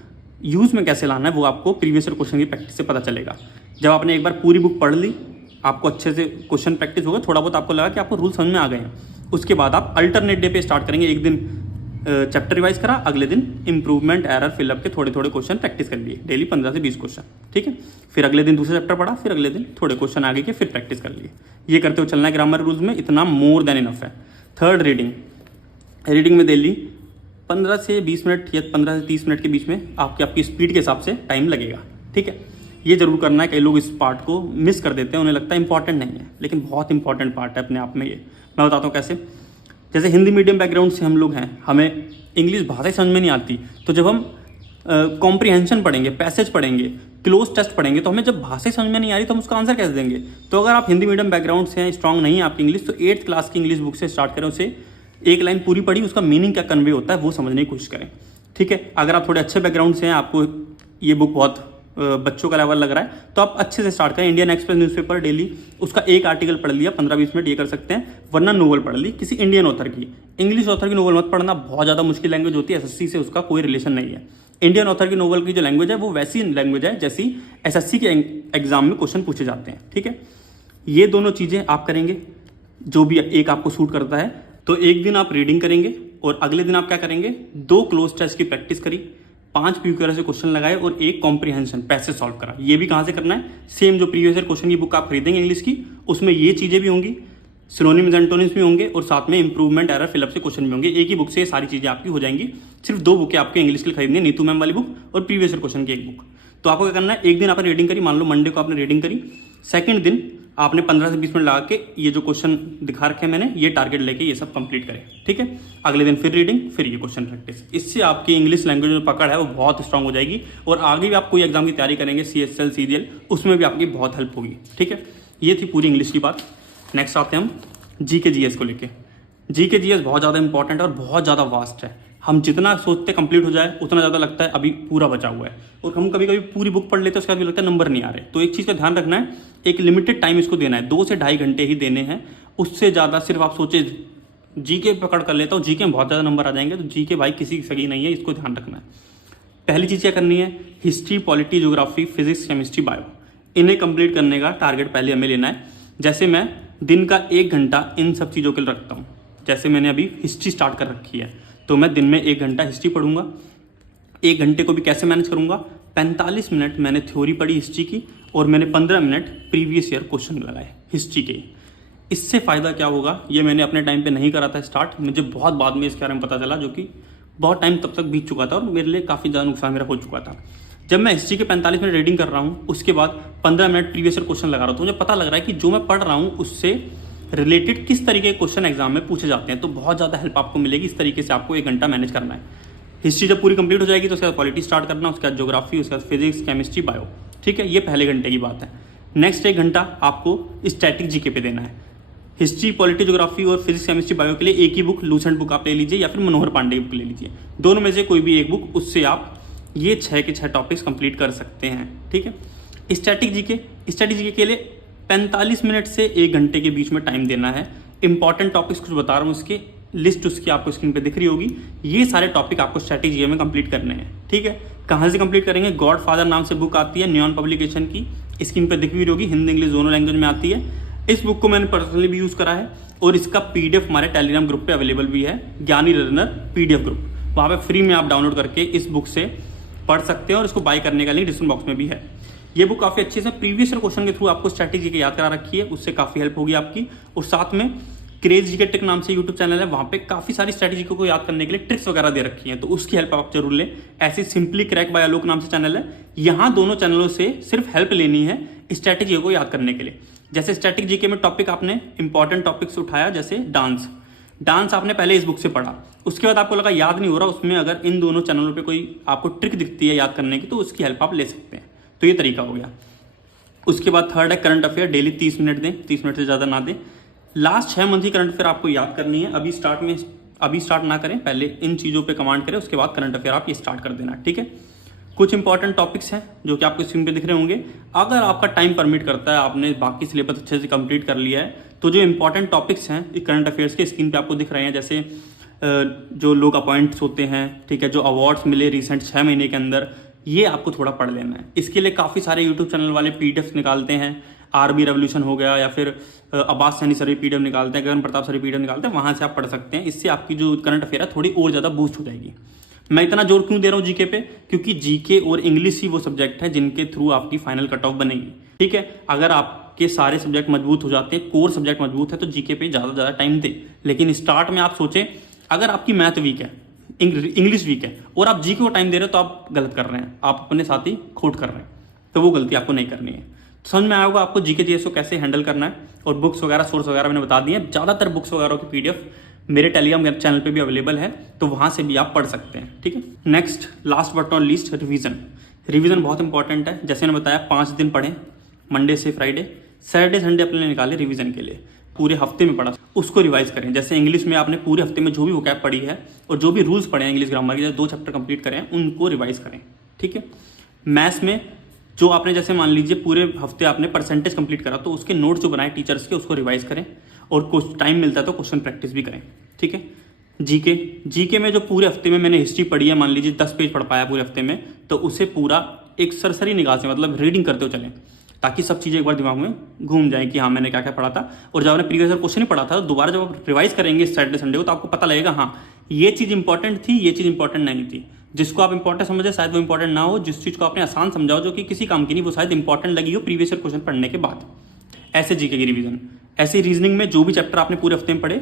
यूज़ में कैसे लाना है, वो आपको प्रीवियस ईयर क्वेश्चन की प्रैक्टिस से पता चलेगा। जब आपने एक बार पूरी बुक पढ़ ली, आपको अच्छे से क्वेश्चन प्रैक्टिस होगा, थोड़ा बहुत आपको लगा कि आपको रूल समझ में आ गए हैं, उसके बाद आप अल्टरनेट डे पे स्टार्ट करेंगे। एक दिन चैप्टर रिवाइज करा, अगले दिन इंप्रूवमेंट, एरर, फिलअप के थोड़े थोड़े क्वेश्चन प्रैक्टिस कर लिए, डेली 15 से 20 क्वेश्चन। ठीक है, फिर अगले दिन दूसरा चैप्टर पढ़ा, फिर अगले दिन थोड़े क्वेश्चन आगे के, फिर प्रैक्टिस कर लिए। ये करते हुए चलना है ग्रामर रूल्स में, इतना मोर देन इनफ है। थर्ड रीडिंग, रीडिंग में डेली 15 से 20 मिनट या 15 से 30 मिनट के बीच में आपकी स्पीड के हिसाब से टाइम लगेगा। ठीक है, ये जरूर करना है। कई लोग इस पार्ट को मिस कर देते हैं, उन्हें लगता है इंपॉर्टेंट नहीं है, लेकिन बहुत इंपॉर्टेंट पार्ट है अपने आप में। ये मैं बताता हूँ कैसे। जैसे हिंदी मीडियम बैकग्राउंड से हम लोग हैं, हमें इंग्लिश भाषा समझ में नहीं आती, तो जब हम कॉम्प्रिहेंशन पढ़ेंगे, पैसेज पढ़ेंगे, क्लोज टेस्ट पढ़ेंगे, तो हमें जब भाषा समझ में नहीं आ रही तो हम उसका आंसर कैसे देंगे। तो अगर आप हिंदी मीडियम बैकग्राउंड से हैं, स्ट्रांग नहीं है आपकी इंग्लिश, तो 8th क्लास की इंग्लिश बुक से स्टार्ट करें, उसे एक लाइन पूरी पढ़ी, उसका मीनिंग क्या कन्वे होता है वो समझने की कोशिश करें। ठीक है, अगर आप थोड़े अच्छे बैकग्राउंड से हैं, आपको ये बुक बहुत बच्चों का लेवल लग रहा है तो आप अच्छे से स्टार्ट करें। इंडियन एक्सप्रेस न्यूज़पेपर डेली उसका एक आर्टिकल पढ़ लिया 15-20 मिनट, ये कर सकते हैं। वरना नोवेल पढ़ ली किसी इंडियन ऑथर की। इंग्लिश ऑथर की नोवेल मत पढ़ना, बहुत ज़्यादा मुश्किल लैंग्वेज होती है, एसएससी से उसका कोई रिलेशन नहीं है। इंडियन ऑथर की नोवेल की जो लैंग्वेज है वो वैसी लैंग्वेज है जैसी एसएससी के एग्जाम में क्वेश्चन पूछे जाते हैं, ठीक है। ये दोनों चीज़ें आप करेंगे, जो भी एक आपको सूट करता है। तो एक दिन आप रीडिंग करेंगे और अगले दिन आप क्या करेंगे, 2 क्लोज टेस्ट की प्रैक्टिस करी, 5 प्रीवियस ईयर से क्वेश्चन लगाए और 1 कॉम्प्रिहेंशन पैसेज सॉल्व करा। ये भी कहाँ से करना है, सेम जो प्रीवियस ईयर क्वेश्चन की बुक आप खरीदेंगे इंग्लिश की, उसमें ये चीज़ें भी होंगी, सिनोनिम्स एंटोनिम्स भी होंगे और साथ में इंप्रूवमेंट एरर फिलअप से क्वेश्चन भी होंगे। एक ही बुक से ये सारी चीज़ें आपकी हो जाएंगी। सिर्फ 2 बुकें आपके इंग्लिश के लिए खरीदनी है, नीतू मैम वाली बुक और प्रीवियस ईयर क्वेश्चन की एक बुक। तो आपको क्या करना है, एक दिन आपने रीडिंग करी, मान लो मंडे को आपने रीडिंग करी, सेकंड दिन आपने 15 से 20 मिनट लगा के ये जो क्वेश्चन दिखा रखे हैं मैंने, ये टारगेट लेके ये सब कंप्लीट करें, ठीक है। अगले दिन फिर रीडिंग, फिर ये क्वेश्चन प्रैक्टिस। इससे आपकी इंग्लिश लैंग्वेज में पकड़ है वो बहुत स्ट्रांग हो जाएगी और आगे भी आप कोई एग्जाम की तैयारी करेंगे, CSL CGL, उसमें भी आपकी बहुत हेल्प होगी, ठीक है। ये थी पूरी इंग्लिश की बात। नेक्स्ट आते हैं हम GK GS को लेके। GK GS बहुत ज़्यादा इंपॉर्टेंट है और बहुत ज़्यादा वास्ट है। हम जितना सोचते कंप्लीट हो जाए उतना ज़्यादा लगता है अभी पूरा बचा हुआ है, और हम कभी कभी पूरी बुक पढ़ लेते हैं, उसके बाद भी लगता है नंबर नहीं आ रहे। तो एक चीज़ का ध्यान रखना है, एक लिमिटेड टाइम इसको देना है, 2 से ढाई घंटे ही देने हैं। उससे ज़्यादा सिर्फ आप सोचे GK पकड़ कर लेता हूँ, GK में बहुत ज़्यादा नंबर आ जाएंगे, तो GK भाई किसी की सगी नहीं है, इसको ध्यान रखना है। पहली चीज़ क्या करनी है, history, polity, geography, physics, chemistry, bio, इन्हें कंप्लीट करने का टारगेट पहले हमें लेना है। जैसे मैं दिन का 1 घंटा इन सब चीज़ों के लिए रखता हूँ। जैसे मैंने अभी हिस्ट्री स्टार्ट कर रखी है, तो मैं दिन में 1 घंटा हिस्ट्री पढ़ूंगा। 1 घंटे को भी कैसे मैनेज करूंगा, 45 मिनट मैंने थ्योरी पढ़ी हिस्ट्री की और मैंने 15 मिनट प्रीवियस ईयर क्वेश्चन लगाए हिस्ट्री के। इससे फ़ायदा क्या होगा, ये मैंने अपने टाइम पे नहीं करा था स्टार्ट, मुझे बहुत बाद में इसके बारे में पता चला, जो कि बहुत टाइम तब तक बीत चुका था और मेरे लिए काफ़ी ज़्यादा नुकसान मेरा हो चुका था। जब मैं हिस्ट्री के 45 मिनट रीडिंग कर रहा हूँ, उसके बाद 15 मिनट प्रीवियस ईयर क्वेश्चन लगा रहा हूँ, तो मुझे पता लग रहा है कि जो मैं पढ़ रहा हूँ उससे रिलेटेड किस तरीके के क्वेश्चन एग्जाम में पूछे जाते हैं। तो बहुत ज़्यादा हेल्प आपको मिलेगी। इस तरीके से आपको 1 घंटा मैनेज करना है। हिस्ट्री जब पूरी कंप्लीट हो जाएगी तो उसके बाद पॉलिटी स्टार्ट करना, उसके बाद ज्योग्राफी, उसके बाद फिजिक्स, केमिस्ट्री, बायो, ठीक है। ये पहले घंटे की बात है। नेक्स्ट 1 घंटा आपको स्टैटिक GK पे देना है। हिस्ट्री, पॉलिटी, ज्योग्राफी और फिजिक्स, केमिस्ट्री, बायो के लिए एक ही बुक, लूसेंट बुक आप ले लीजिए या फिर मनोहर पांडे की बुक ले लीजिए। दोनों में से कोई भी एक बुक, उससे आप ये 6 के 6 टॉपिक्स कंप्लीट कर सकते हैं, ठीक है। स्टैटिक जीके के लिए 45 मिनट से 1 घंटे के बीच में टाइम देना है। इंपॉर्टेंट टॉपिक्स कुछ बता रहा हूँ, उसकी लिस्ट उसकी आपको स्क्रीन पे दिख रही होगी। ये सारे टॉपिक आपको स्टैटिक जीके में कंप्लीट करने हैं, ठीक है। कहाँ से कंप्लीट करेंगे, गॉड फादर नाम से बुक आती है न्यून पब्लिकेशन की, स्क्रीन पे दिख भी रही होगी, हिंदी इंग्लिश दोनों लैंग्वेज में आती है। इस बुक को मैंने पर्सनली भी यूज़ करा है और इसका PDF हमारे टेलीग्राम ग्रुप पे अवेलेबल भी है, ज्ञानी रनर PDF ग्रुप। वहाँ पे फ्री में आप डाउनलोड करके इस बुक से पढ़ सकते हैं और इसको बाय करने का लिंक डिस्क्रिप्शन बॉक्स में भी है। ये बुक काफ़ी अच्छे से प्रीवियस ईयर क्वेश्चन के थ्रू आपको स्ट्रैटेजी के याद करा रखी है, उससे काफ़ी हेल्प होगी आपकी। और साथ में क्रेज जीके टेक नाम से यूट्यूब चैनल है, वहाँ पे काफ़ी सारी स्ट्रैटेजी को याद करने के लिए ट्रिक्स वगैरह दे रखी हैं, तो उसकी हेल्प आप जरूर लें। ऐसे सिंपली क्रैक बाय आलोक नाम से चैनल है, यहाँ दोनों चैनलों से सिर्फ हेल्प लेनी है स्ट्रैटेजी को याद करने के लिए। जैसे स्टैटिक जीके में टॉपिक आपने इंपॉर्टेंट टॉपिक्स उठाया, जैसे डांस आपने पहले इस बुक से पढ़ा, उसके बाद आपको लगा याद नहीं हो रहा, उसमें अगर इन दोनों चैनलों पे कोई आपको ट्रिक दिखती है याद करने की, तो उसकी हेल्प आप ले सकते हैं। तो ये तरीका हो गया। उसके बाद थर्ड है करंट अफेयर, डेली 30 मिनट दें, 30 मिनट से ज़्यादा ना दें। लास्ट 6 मंथ की करंट अफेयर आपको याद करनी है। अभी स्टार्ट ना करें, पहले इन चीज़ों पे कमांड करें, उसके बाद करंट अफेयर आप ये स्टार्ट कर देना, ठीक है। कुछ इंपॉर्टेंट टॉपिक्स हैं जो कि आपको स्क्रीन पे दिख रहे होंगे। अगर आपका टाइम परमिट करता है, आपने बाकी सिलेबस अच्छे से कंप्लीट कर लिया है, तो जो इंपॉर्टेंट टॉपिक्स हैं करंट अफेयर्स के स्क्रीन पे आपको दिख रहे हैं। जैसे जो लोग अपॉइंट्स होते हैं, ठीक है, जो अवार्ड्स मिले रिसेंट 6 महीने के अंदर, ये आपको थोड़ा पढ़ लेना है। इसके लिए काफ़ी सारे यूट्यूब चैनल वाले PDF निकालते हैं। RB रेवोल्यूशन हो गया, या फिर अब्बास सैनी सर PDF निकालते हैं, गगन प्रताप सर PDF निकालते हैं, वहाँ से आप पढ़ सकते हैं। इससे आपकी जो करंट अफेयर है थोड़ी और ज़्यादा बूस्ट हो जाएगी। मैं इतना जोर क्यों दे रहा हूँ जीके पे, क्योंकि जीके और इंग्लिश ही वो सब्जेक्ट है जिनके थ्रू आपकी फाइनल कट ऑफ बनेगी, ठीक है। अगर आपके सारे सब्जेक्ट मजबूत हो जाते हैं, कोर सब्जेक्ट मजबूत है, तो जीके पे ज़्यादा टाइम दे। लेकिन स्टार्ट में आप सोचें, अगर आपकी मैथ वीक है, इंग्लिश वीक है और आप जीके को टाइम दे रहे हो, तो आप गलत कर रहे हैं, आप अपने साथ ही खोट कर रहे हैं। तो वो गलती आपको नहीं करनी है। समझ में आया होगा आपको जीके जीएस को कैसे हैंडल करना है। और बुक्स वगैरह, सोर्स वगैरह मैंने बता दिए। ज़्यादातर बुक्स वगैरह की PDF मेरे टेलीग्राम चैनल पे भी अवेलेबल है, तो वहाँ से भी आप पढ़ सकते हैं, ठीक है। Next, last but not least, revision बहुत इंपॉर्टेंट है। जैसे मैंने बताया, 5 दिन पढ़ें, मंडे से फ्राइडे, सैटरडे संडे अपने निकाले रिवीजन के लिए। पूरे हफ्ते में पढ़ा, उसको रिवाइज करें। जैसे इंग्लिश में आपने पूरे हफ्ते में जो भी वोकैब पढ़ी है और जो भी रूल्स पढ़े हैं इंग्लिश ग्रामर के, 2 चैप्टर कंप्लीट करें, उनको रिवाइज करें, ठीक है। मैथ्स में जो आपने जैसे मान लीजिए पूरे हफ्ते आपने परसेंटेज कंप्लीट करा तो उसके नोट्स जो बनाए टीचर्स के उसको रिवाइज करें और कुछ टाइम मिलता है तो क्वेश्चन प्रैक्टिस भी करें। ठीक है। जीके में जो पूरे हफ्ते में मैंने हिस्ट्री पढ़ी है, मान लीजिए 10 पेज पढ़ पाया पूरे हफ्ते में, तो उसे पूरा एक सरसरी निगाह से मतलब रीडिंग करते हुए चलें ताकि सब चीज़ें एक बार दिमाग में घूम जाए कि हाँ मैंने क्या क्या पढ़ा था। और जब आपने प्रीवियस ईयर क्वेश्चन ही पढ़ा था तो दोबारा जब आप रिवाइज करेंगे सैटरडे संडे को तो आपको पता लगेगा हाँ ये चीज़ इंपॉर्टेंट थी, ये चीज़ इंपॉर्टेंट नहीं थी। जिसको आप इंपॉर्टेंट समझे शायद वो इंपॉर्टेंट ना हो, जिस चीज़ को आपने आसान समझाओ जो कि किसी काम की नहीं वो शायद इंपॉर्टेंट लगी हो प्रीवियस ईयर क्वेश्चन पढ़ने के बाद। ऐसे जीके की रिवीजन, ऐसे रीजनिंग में जो भी चैप्टर आपने पूरे हफ्ते में पढ़े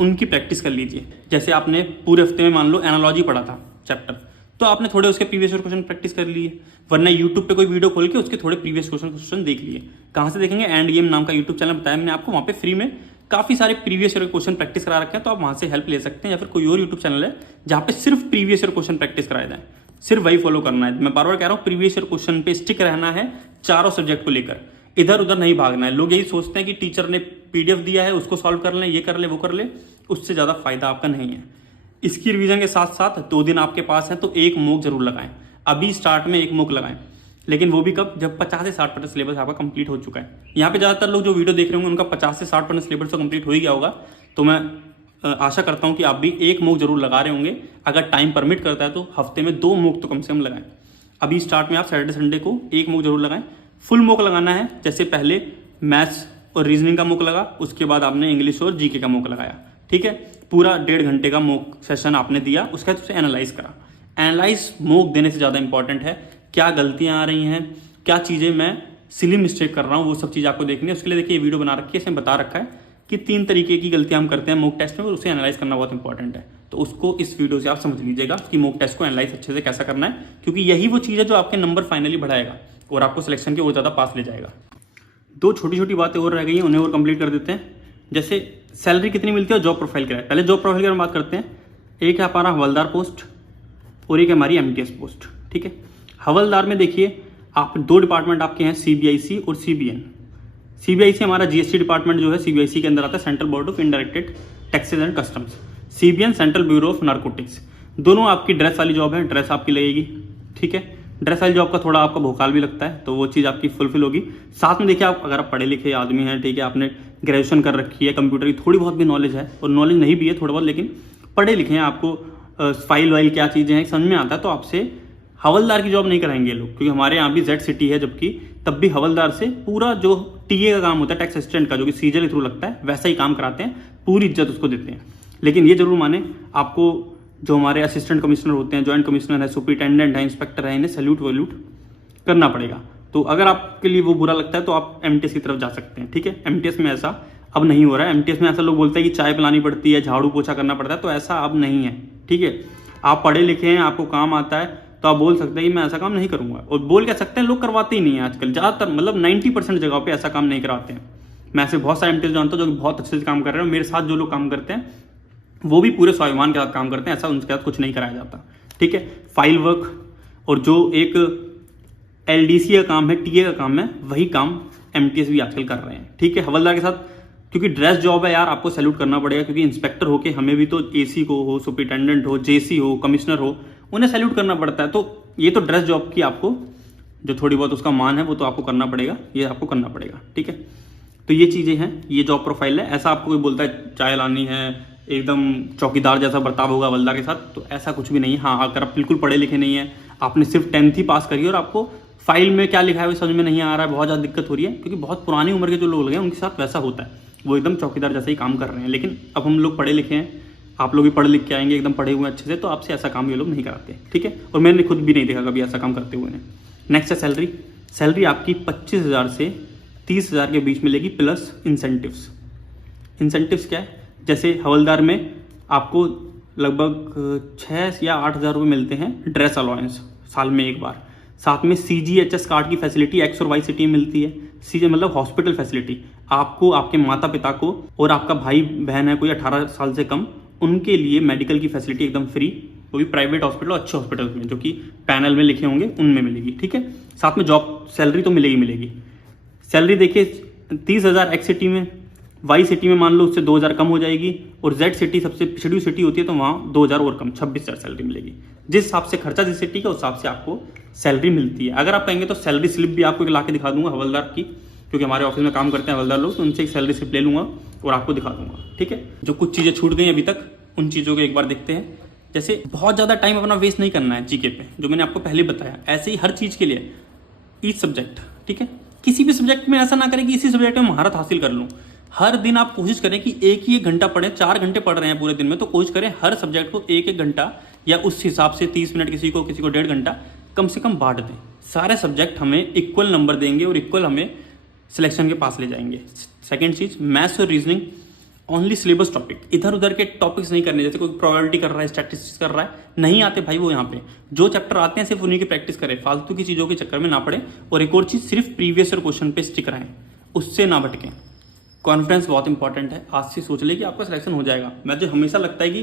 उनकी प्रैक्टिस कर लीजिए। जैसे आपने पूरे हफ्ते में मान लो एनालॉजी पढ़ा था चैप्टर, तो आपने थोड़े उसके प्रीवियस ईयर क्वेश्चन प्रैक्टिस कर लिए, वरना यूट्यूब पे कोई वीडियो खोल के उसके थोड़े प्रीवियस क्वेश्चन देख लिए। कहाँ से देखेंगे? एंड गेम नाम का यूट्यूब चैनल बताया मैंने आपको, वहाँ पे फ्री में काफ़ी सारे प्रीवियस ईयर क्वेश्चन प्रैक्टिस करा रखे हैं, तो आप वहाँ से हेल्प ले सकते हैं। या फिर कोई और यूट्यूब चैनल है जहाँ पे सिर्फ प्रीवियस ईयर क्वेश्चन प्रैक्टिस कराए जाए, सिर्फ वही फॉलो करना है। मैं बार बार कह रहा हूँ प्रीवियस ईयर क्वेश्चन पे स्टिक रहना है, चारों सब्जेक्ट को लेकर इधर उधर नहीं भागना है। लोग यही सोचते हैं कि टीचर ने पीडीएफ दिया है उसको सॉल्व कर लें, ये कर ले वो कर ले, उससे ज़्यादा फायदा आपका नहीं है। इसकी रिवीजन के साथ साथ 2 दिन आपके पास है तो एक मॉक जरूर लगाएं। अभी स्टार्ट में एक मॉक लगाएं, लेकिन वो भी कब? जब 50 से 60% सिलेबस आपका कंप्लीट हो चुका है। यहाँ पे ज़्यादातर लोग जो वीडियो देख रहे होंगे उनका 50 से 60% सिलेबस तो कंप्लीट हो ही गया होगा, तो मैं आशा करता हूँ कि आप भी एक मॉक जरूर लगा रहे होंगे। अगर टाइम परमिट करता है तो हफ्ते में 2 मॉक तो कम से कम लगाएं। अभी स्टार्ट में आप सैटरडे संडे को एक मॉक जरूर लगाएं। फुल मॉक लगाना है, जैसे पहले मैथ्स और रीजनिंग का मॉक लगा, उसके बाद आपने इंग्लिश और जीके का मॉक लगाया। ठीक है, पूरा 1.5 घंटे का मॉक सेशन आपने दिया, उसके बाद उसे एनालाइज करा। एनालाइज मॉक देने से ज़्यादा इंपॉर्टेंट है, क्या गलतियाँ आ रही हैं, क्या चीज़ें मैं सिली मिस्टेक कर रहा हूँ, वो सब चीज़ आपको देखनी है। उसके लिए देखिए ये वीडियो बना रखी है, इसमें बता रखा है कि 3 तरीके की गलतियाँ हम करते हैं मॉक टेस्ट में और उसे एनालाइज करना बहुत इंपॉर्टेंट है। तो उसको इस वीडियो से आप समझ लीजिएगा कि मॉक टेस्ट को एनालाइज अच्छे से कैसा करना है, क्योंकि यही वो चीज़ है जो आपके नंबर फाइनली बढ़ाएगा और आपको सिलेक्शन के और ज़्यादा पास ले जाएगा। 2 छोटी छोटी बातें और रह गई हैं, उन्हें और कंप्लीट कर देते हैं। जैसे सैलरी कितनी मिलती है और जॉब प्रोफाइल क्या है। पहले जॉब प्रोफाइल की हम बात करते हैं। एक है हमारा हवलदार पोस्ट और एक है हमारी एमटीएस पोस्ट। ठीक है, हवलदार में देखिए आप 2 डिपार्टमेंट आपके हैं, सीबीआईसी और सीबीएन। सीबीआईसी हमारा जीएसटी डिपार्टमेंट जो है सीबीआईसी के अंदर आता है, central board of indirect taxes and customs. CBN central bureau of narcotics. दोनों आपकी ड्रेस वाली जॉब है, ड्रेस आपकी लगेगी। ठीक है, ड्रेस वाली जॉब का थोड़ा आपका भोकाल भी लगता है, तो वो चीज़ आपकी फुलफिल होगी। साथ में देखिए आप अगर आप पढ़े लिखे आदमी हैं, ठीक है, आपने ग्रेजुएशन कर रखी है, कंप्यूटर की थोड़ी बहुत भी नॉलेज है और नॉलेज नहीं भी है थोड़ा बहुत, लेकिन पढ़े लिखे हैं, आपको फाइल वाइल क्या चीज़ें हैं समझ में आता है, तो आपसे हवलदार की जॉब नहीं कराएंगे लोग, क्योंकि हमारे यहाँ भी जेड सिटी है, जबकि तब भी हवलदार से पूरा जो टीए का काम होता है टैक्स असिस्टेंट का, जो कि सीजर के थ्रू लगता है, वैसा ही काम कराते हैं, पूरी इज्जत उसको देते हैं। लेकिन ये जरूर माने आपको जो हमारे असिस्टेंट कमिश्नर होते हैं, ज्वाइंट कमिश्नर है, सुपरिटेंडेंट है, इंस्पेक्टर है, इन्हें सैल्यूट वैल्यूट करना पड़ेगा। तो अगर आपके लिए वो बुरा लगता है तो आप एमटीएस की तरफ जा सकते हैं। ठीक है, एमटीएस में ऐसा अब नहीं हो रहा है। एमटीएस में ऐसा लोग बोलते हैं कि चाय पिलानी पड़ती है, झाड़ू पोछा करना पड़ता है, तो ऐसा अब नहीं है। ठीक है, आप पढ़े लिखे हैं, आपको काम आता है, तो आप बोल सकते हैं कि मैं ऐसा काम नहीं करूंगा, और बोल कह सकते हैं। लोग करवाते ही नहीं है आजकल, ज़्यादातर मतलब 90% जगह पे ऐसा काम नहीं कराते हैं। मैं ऐसे बहुत सारे एमटीएस जानता हूँ जो कि बहुत अच्छे से काम कर रहे हैं। मेरे साथ जो लोग काम करते हैं वो भी पूरे स्वाभिमान के साथ काम करते हैं, ऐसा उनके साथ कुछ नहीं कराया जाता। ठीक है, फाइल वर्क और जो एक एलडीसी का काम है, टीए का काम है, वही काम एमटीएस भी आजकल कर रहे हैं। ठीक है, हवलदार के साथ क्योंकि ड्रेस जॉब है यार, आपको सैल्यूट करना पड़ेगा, क्योंकि इंस्पेक्टर होके हमें भी तो एसी को हो, सुपरिटेंडेंट हो, जेसी हो, कमिश्नर हो, उन्हें सैल्यूट करना पड़ता है। तो ये तो ड्रेस जॉब की आपको जो थोड़ी बहुत उसका मान है वो तो आपको करना पड़ेगा, ये आपको करना पड़ेगा। ठीक है, तो ये चीज़ें हैं, ये जॉब प्रोफाइल है। ऐसा आपको कोई बोलता है चाय लानी है, एकदम चौकीदार जैसा बर्ताव होगा हवलदार के साथ, तो ऐसा कुछ भी नहीं है। हाँ, अगर आप बिल्कुल पढ़े लिखे नहीं है, आपने सिर्फ 10th ही पास करी और आपको फाइल में क्या लिखा है वो समझ में नहीं आ रहा है, बहुत ज़्यादा दिक्कत हो रही है, क्योंकि बहुत पुरानी उम्र के जो लोग हैं उनके साथ वैसा होता है, वो एकदम चौकीदार जैसा ही काम कर रहे हैं। लेकिन अब हम लोग पढ़े लिखे हैं, आप लोग भी पढ़ लिख के आएंगे, एकदम पढ़े हुए अच्छे से, तो आपसे ऐसा काम ये लोग नहीं कराते। ठीक है, और मैंने खुद भी नहीं देखा कभी ऐसा काम करते हुए। नेक्स्ट है सैलरी। सैलरी आपकी 25,000 से 30,000 के बीच मिलेगी, प्लस इंसेंटिव्स। इंसेंटिव्स क्या है? जैसे हवलदार में आपको लगभग 6 या 8,000 रुपये मिलते हैं ड्रेस अलाउंस साल में एक बार। साथ में CGHS कार्ड की फैसिलिटी X और Y सिटी में मिलती है। CG मतलब हॉस्पिटल फैसिलिटी, आपको, आपके माता पिता को और आपका भाई बहन है कोई 18 साल से कम, उनके लिए मेडिकल की फैसिलिटी एकदम फ्री, वो भी प्राइवेट हॉस्पिटल, अच्छे हॉस्पिटल में जो कि पैनल में लिखे होंगे उनमें मिलेगी। ठीक है, साथ में जॉब सैलरी तो मिलेगी। सैलरी देखिए 30,000 X सिटी में, वाई सिटी में मान लो उससे 2000 कम हो जाएगी, और जेड सिटी सबसे पिछड़ी सिटी होती है तो वहाँ 2000 और कम, 26,000 सैलरी मिलेगी। जिस हिसाब से खर्चा जिस सिटी का उस हिसाब से आपको सैलरी मिलती है। अगर आप कहेंगे तो सैलरी स्लिप भी आपको ला के दिखा दूंगा हवलदार की, क्योंकि हमारे ऑफिस में काम करते हैं हवलदार लोग, तो उनसे एक सैलरी स्लिप ले लूंगा और आपको दिखा दूंगा। ठीक है, जो कुछ चीज़ें छूट गई अभी तक उन चीज़ों को एक बार देखते हैं। जैसे बहुत ज़्यादा टाइम अपना वेस्ट नहीं करना है जीके पे, जो मैंने आपको पहले बताया। ऐसे ही हर चीज़ के लिए ईच सब्जेक्ट, ठीक है, किसी भी सब्जेक्ट में ऐसा ना करें कि इसी सब्जेक्ट में महारत हासिल कर लूँ। हर दिन आप कोशिश करें कि एक ही एक घंटा पढ़ें। 4 घंटे पढ़ रहे हैं पूरे दिन में, तो कोशिश करें हर सब्जेक्ट को एक एक घंटा, या उस हिसाब से 30 मिनट किसी को 1.5 घंटा कम से कम बांट दें। सारे सब्जेक्ट हमें इक्वल नंबर देंगे और इक्वल हमें सिलेक्शन के पास ले जाएंगे। सेकेंड चीज़, मैथ्स और रीजनिंग ओनली सिलेबस टॉपिक, इधर उधर के टॉपिक्स नहीं करने। जैसे कोई प्रोबेबिलिटी कर रहा है, स्टैटिस्टिक्स कर रहा है, नहीं आते भाई वो यहाँ पे जो चैप्टर आते हैं सिर्फ उन्हीं की प्रैक्टिस करें, फालतू की चीज़ों के चक्कर में ना पड़े। और एक और चीज़, सिर्फ प्रीवियस ईयर क्वेश्चन पे स्टिक रहें, उससे ना भटकें। कॉन्फिडेंस बहुत इंपॉर्टेंट है। आज से सोच ले कि आपका सिलेक्शन हो जाएगा। मुझे हमेशा लगता है कि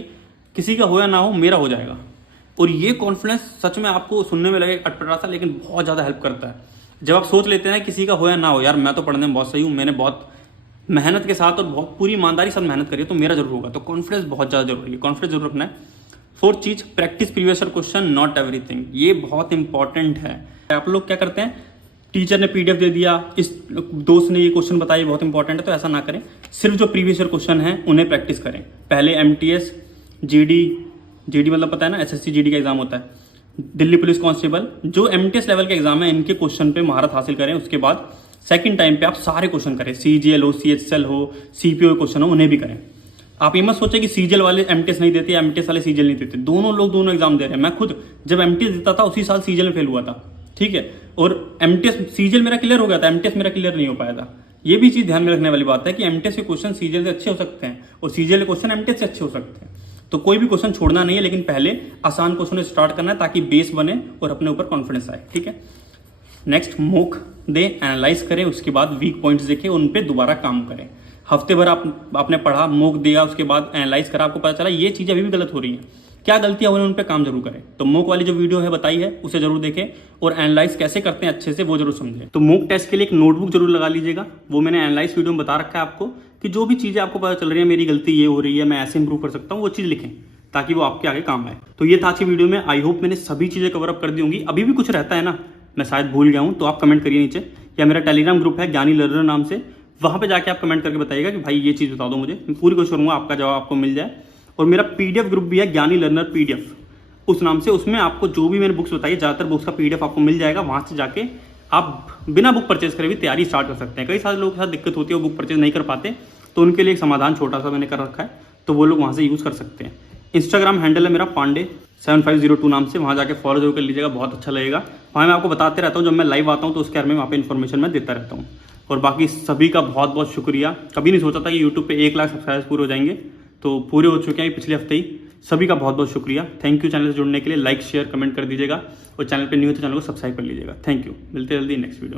किसी का हो या ना हो, मेरा हो जाएगा। और ये कॉन्फिडेंस सच में आपको सुनने में लगे अटपटा सा, लेकिन बहुत ज़्यादा हेल्प करता है। जब आप सोच लेते हैं किसी का हो या ना हो, यार मैं तो पढ़ने में बहुत सही हूँ, मैंने बहुत मेहनत के साथ और बहुत पूरी ईमानदारी के साथ मेहनत करी है, तो मेरा जरूर होगा। तो कॉन्फिडेंस बहुत ज़्यादा जरूरी है, कॉन्फिडेंस जरूर रखना है। Fourth cheese, practice previous year question, not everything. ये बहुत इंपॉर्टेंट है। आप लोग क्या करते हैं, टीचर ने पीडीएफ दे दिया, इस दोस्त ने ये क्वेश्चन बताया, बहुत इंपॉर्टेंट है, तो ऐसा ना करें। सिर्फ जो प्रीवियस ईयर क्वेश्चन है उन्हें प्रैक्टिस करें। पहले एमटीएस, जीडी मतलब पता है ना, एसएससी जीडी का एग्जाम होता है, दिल्ली पुलिस कांस्टेबल, जो एमटीएस लेवल के एग्जाम है, इनके क्वेश्चन पे महारत हासिल करें। उसके बाद सेकंड टाइम पे आप सारे क्वेश्चन करें, सीजीएल हो, सीएचएल हो, सीपीओ क्वेश्चन हो, उन्हें भी करें। आप ये मत सोचे कि सीजीएल वाले एमटीएस नहीं देते, एमटीएस वाले सीजीएल नहीं देते। दोनों लोग दोनों एग्जाम दे रहे हैं। मैं खुद जब एमटीएस देता था उसी साल सीजीएल में फेल हुआ था, ठीक है, और एमटीएस सीजीएल मेरा क्लियर हो गया था, एमटीएस मेरा क्लियर नहीं हो पाया था। ये भी चीज ध्यान में रखने वाली बात है कि एमटीएस के क्वेश्चन सीजीएल से अच्छे हो सकते हैं और सीजीएल के क्वेश्चन एमटीएस से अच्छे हो सकते हैं। तो कोई भी क्वेश्चन छोड़ना नहीं है, लेकिन पहले आसान क्वेश्चन से स्टार्ट करना है ताकि बेस बने और अपने ऊपर कॉन्फिडेंस आए। ठीक है, नेक्स्ट मॉक दे, एनालाइज करें, उसके बाद वीक पॉइंट्स देखें, उन पे दोबारा काम करें। हफ्ते भर आपने पढ़ा, मॉक दिया, उसके बाद एनालाइज करा, आपको पता चला ये चीज़ें अभी भी गलत हो रही हैं, क्या गलतियां हो रही हैं, उन पे काम जरूर करें। तो मॉक वाली जो वीडियो है बताई है उसे जरूर देखें, और एनालाइज कैसे करते हैं अच्छे से वो जरूर समझें। तो मॉक टेस्ट के लिए एक नोटबुक जरूर लगा लीजिएगा। वो मैंने एनालाइज वीडियो में बता रखा है आपको कि जो भी चीज़ें आपको पता चल रही है, मेरी गलती ये हो रही है, मैं ऐसे इंप्रूव कर सकता हूँ, वो चीज़ लिखें ताकि वो आपके आगे काम आए। तो ये था आज की वीडियो में। आई होप मैंने सभी चीज़ें कवर अप कर दी होंगी। अभी भी कुछ रहता है ना, मैं शायद भूल गया हूँ, तो आप कमेंट करिए नीचे, या मेरा टेलीग्राम ग्रुप है ज्ञानी लर्नर नाम से, वहाँ पे जाके आप कमेंट करके बताइएगा कि भाई ये चीज़ बता दो मुझे। मैं पूरी कोशिश करूँगा आपका जवाब आपको मिल जाए। और मेरा पीडीएफ ग्रुप भी है ज्ञानी लर्नर पीडीएफ, उस नाम से। उसमें आपको जो भी मैंने बुक्स बताई, ज़्यादातर बुक्स का पीडीएफ आपको मिल जाएगा। वहाँ से जाके आप बिना बुक परचेज करे भी तैयारी स्टार्ट कर सकते हैं। कई सारे लोगों के साथ दिक्कत होती है, वो बुक परचेज नहीं कर पाते, तो उनके लिए एक समाधान छोटा सा मैंने कर रखा है, तो वो लोग वहाँ से यूज़ कर सकते हैं। इंस्टाग्राम हैंडल है मेरा पांडे7502 नाम से, वहाँ जाके फॉलो जरूर कर लीजिएगा, बहुत अच्छा लगेगा। वहाँ मैं आपको बताते रहता हूँ, जब मैं लाइव आता हूँ तो उसके बारे में वहाँ पे इन्फॉर्मेशन मैं देता रहता हूँ। और बाकी सभी का बहुत बहुत शुक्रिया। कभी नहीं सोचा था कि यूट्यूब पे 1 लाख सब्सक्राइबर्स पूरे हो जाएंगे, तो पूरे हो चुके हैं पिछले हफ्ते ही। सभी का बहुत बहुत शुक्रिया। थैंक यू चैनल से जुड़ने के लिए। लाइक शेयर कमेंट कर दीजिएगा, और चैनल पे न्यू है तो चैनल को सब्सक्राइब कर लीजिएगा। Thank you. मिलते जल्दी नेक्स्ट वीडियो।